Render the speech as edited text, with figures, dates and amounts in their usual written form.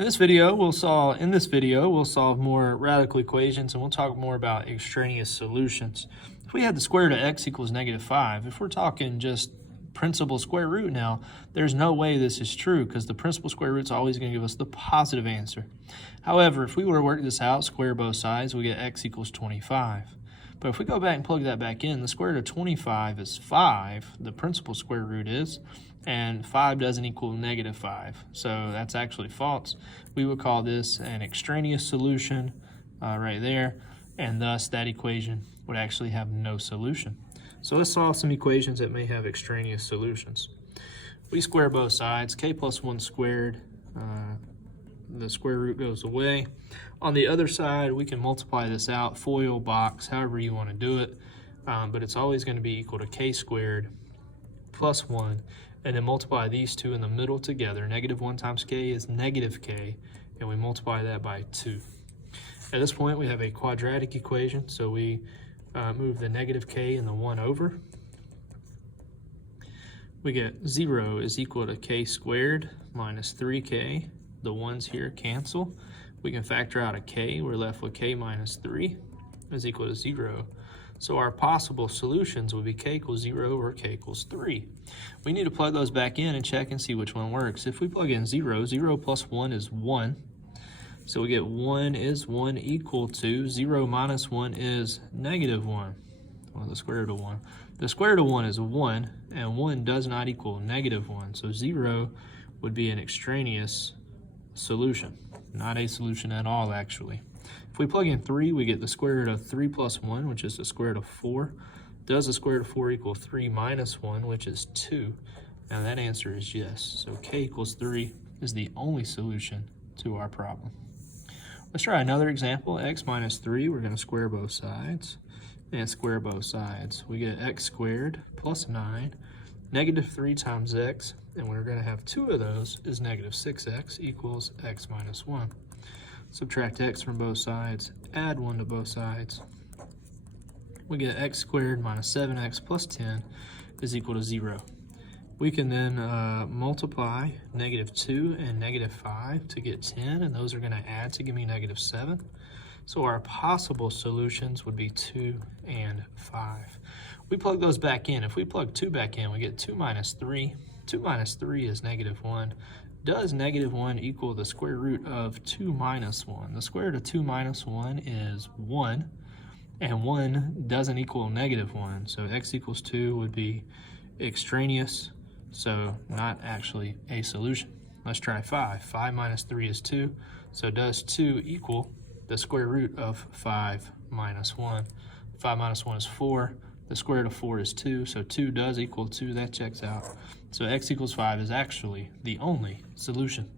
In this video, we'll solve more radical equations, and we'll talk more about extraneous solutions. If we had the square root of x equals -5, if we're talking just principal square root now, there's no way this is true because the principal square root is always going to give us the positive answer. However, if we were to work this out, square both sides, we get x equals 25. But if we go back and plug that back in, the square root of 25 is 5, the principal square root is, and 5 doesn't equal -5. So that's actually false. We would call this an extraneous solution right there, and thus that equation would actually have no solution. So let's solve some equations that may have extraneous solutions. We square both sides, k plus 1 squared, the square root goes away. On the other side, we can multiply this out, FOIL, box, however you want to do it, but it's always going to be equal to k squared plus 1, and then multiply these two in the middle together. -1 times k is -k, and we multiply that by 2. At this point, we have a quadratic equation, so we move the -k and the 1 over. We get 0 is equal to k squared minus 3k. The 1's here cancel. We can factor out a k. We're left with k minus 3 is equal to 0. So our possible solutions would be k equals 0 or k equals 3. We need to plug those back in and check and see which one works. If we plug in 0, 0 plus 1 is 1. So we get 1 is 1 equal to 0 minus 1 is -1. Well, the square root of 1. The square root of 1 is 1, and 1 does not equal -1. So 0 would be an extraneous solution, not a solution at all, actually. If we plug in 3, we get the square root of 3 plus 1, which is the square root of 4. Does the square root of 4 equal 3 minus 1, which is 2? And that answer is yes. So k equals 3 is the only solution to our problem. Let's try another example. X minus 3, we're going to square both sides. And square both sides. We get x squared plus 9, -3 times x, and we're going to have two of those is -6x equals x minus 1. Subtract x from both sides, add 1 to both sides. We get x squared minus 7x plus 10 is equal to 0. We can then multiply -2 and -5 to get 10, and those are going to add to give me -7. So our possible solutions would be 2 and 5. We plug those back in. If we plug 2 back in, we get 2 minus 3. 2 minus 3 is -1. Does -1 equal the square root of 2 minus 1? The square root of 2 minus 1 is 1, and 1 doesn't equal -1. So x equals 2 would be extraneous, so not actually a solution. Let's try 5. 5 minus 3 is 2, so does 2 equal the square root of 5 minus 1? 5 minus 1 is 4. The square root of 4 is 2, so 2 does equal 2. That checks out. So x equals 5 is actually the only solution.